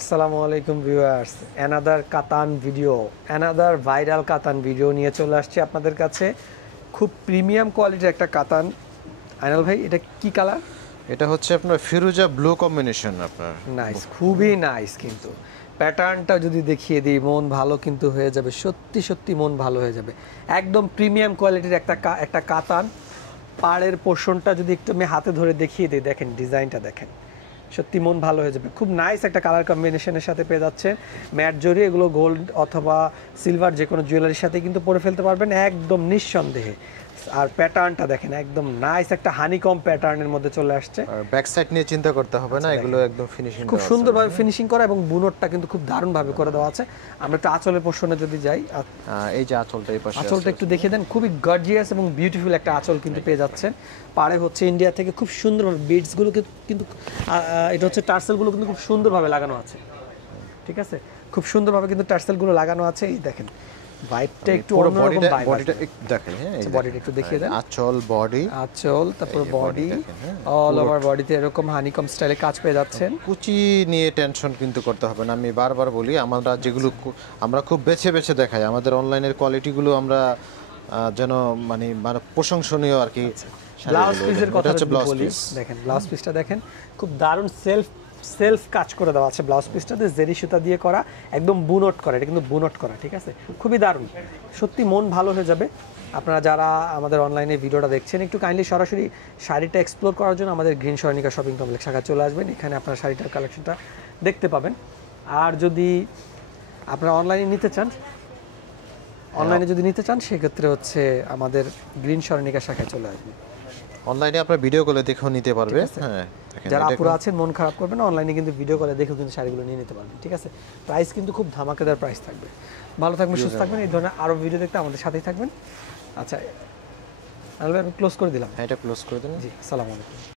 আসসালামু আলাইকুম viewers, another কাতান ভিডিও, অ্যানাদার ভাইরাল কাতান ভিডিও নিয়ে চলে আসছে আপনাদের কাছে। খুব প্রিমিয়াম কোয়ালিটির একটা কাতান। আইনাল ভাই, এটা কি কালার? এটা হচ্ছে আপনার ফিরোজা ব্লু কম্বিনেশন আপনার। নাইস, খুবই নাইস। কিন্তু প্যাটার্নটা যদি দেখিয়ে দিই, মন ভালো কিন্তু হয়ে যাবে, সত্যি সত্যি মন ভালো হয়ে যাবে। একদম প্রিমিয়াম কোয়ালিটির একটা কাতান। পাড়ের পোর্শনটা যদি একটু আমি হাতে ধরে দেখিয়ে দিই, দেখেন ডিজাইনটা দেখেন, সত্যি মন ভালো হয়ে যাবে। খুব নাইস একটা কালার কম্বিনেশনের সাথে পেয়ে যাচ্ছেন। ম্যাট জরি, এগুলো গোল্ড অথবা সিলভার যে কোনো জুয়েলারির সাথে কিন্তু পরে ফেলতে পারবেন একদম নিঃসন্দেহে। আর প্যাটার্নটা দেখেন, একদম নাইস একটা হানিকম প্যাটার্নের মধ্যে চলে আসছে। আর ব্যাক সাইড নিয়ে চিন্তা করতে হবে না, এগুলো একদম ফিনিশিং খুব সুন্দরভাবে ফিনিশিং করা এবং বুনটটা কিন্তু খুব দারুণভাবে করে দেওয়া আছে। আমরা একটু আঁচলের পোর্শনে যদি যাই, এই যে আঁচলটা এই পাশে আঁচলটা একটু দেখিয়ে দেন। খুবই গর্জিয়াস এবং বিউটিফুল একটা আঁচল কিন্তু পেয়ে যাচ্ছেন। পাড়ে হচ্ছে ইন্ডিয়া থেকে খুব সুন্দরভাবে বিডসগুলো কিন্তু এটা হচ্ছে টার্সেলগুলো কিন্তু খুব সুন্দরভাবে লাগানো আছে। ঠিক আছে, খুব সুন্দরভাবে কিন্তু টার্সেলগুলো লাগানো আছে। এই দেখেন ভাইবটা একটু অন্যরকম ভাইব। বডিটা একটু দেখেন, হ্যাঁ বডিটা একটু দেখিয়ে দেন। আঁচল বডি, আঁচল, তারপর বডি, অল ওভার বডিতে এরকম হানিকম স্টাইলে কাজ পেয়ে যাচ্ছেন। কুচি নিয়ে টেনশন কিন্তু করতে হবে না। আমি বারবার বলি, আমরা যেগুলো আমরা খুব বেছে বেছে দেখাই, আমাদের অনলাইনের কোয়ালিটিগুলো আমরা যেন মানে প্রশংসনীয় আর কি। ব্লাউজ পিসের কথা যদি বলি, দেখেন ব্লাউজ পিসটা দেখেন, খুব দারুণ সেলফ কাজ করে দেওয়া আছে। ব্লাউজ পিসটাতে জেরি সুতা দিয়ে করা, একদম বুনট করা, এটা কিন্তু বুনট করা। ঠিক আছে, খুবই দারুণ, সত্যি মন ভালো হয়ে যাবে। আপনারা যারা আমাদের অনলাইনে ভিডিওটা দেখছেন, একটু কাইন্ডলি সরাসরি শাড়িটা এক্সপ্লোর করার জন্য আমাদের গ্রিন সরণিকা শপিং কমপ্লেক্স শাখায় চলে আসবেন। এখানে আপনারা শাড়িটার কালেকশনটা দেখতে পাবেন। আর যদি আপনারা অনলাইনে নিতে চান, সেক্ষেত্রে হচ্ছে আমাদের গ্রিন সরণিকা শাখায় চলে আসবেন। অনলাইনে আপনার ভিডিও কলে দেখেও নিতে পারবে। হ্যাঁ, যারা আপুরা আছেন মন খারাপ করবেন না, অনলাইনে কিন্তু ভিডিও কলে দেখেও কিন্তু শাড়িগুলো নিয়ে নিতে পারবেন। ঠিক আছে, প্রাইস কিন্তু খুব ধামাকাদার প্রাইস থাকবে। ভালো থাকবেন, সুস্থ থাকবেন। এই ধরনের আরও ভিডিও দেখতে আমাদের সাথেই থাকবেন। আচ্ছা, আমি ক্লোজ করে দিলাম। হ্যাঁ, এটা ক্লোজ করে দিন। জি, আসসালামু আলাইকুম।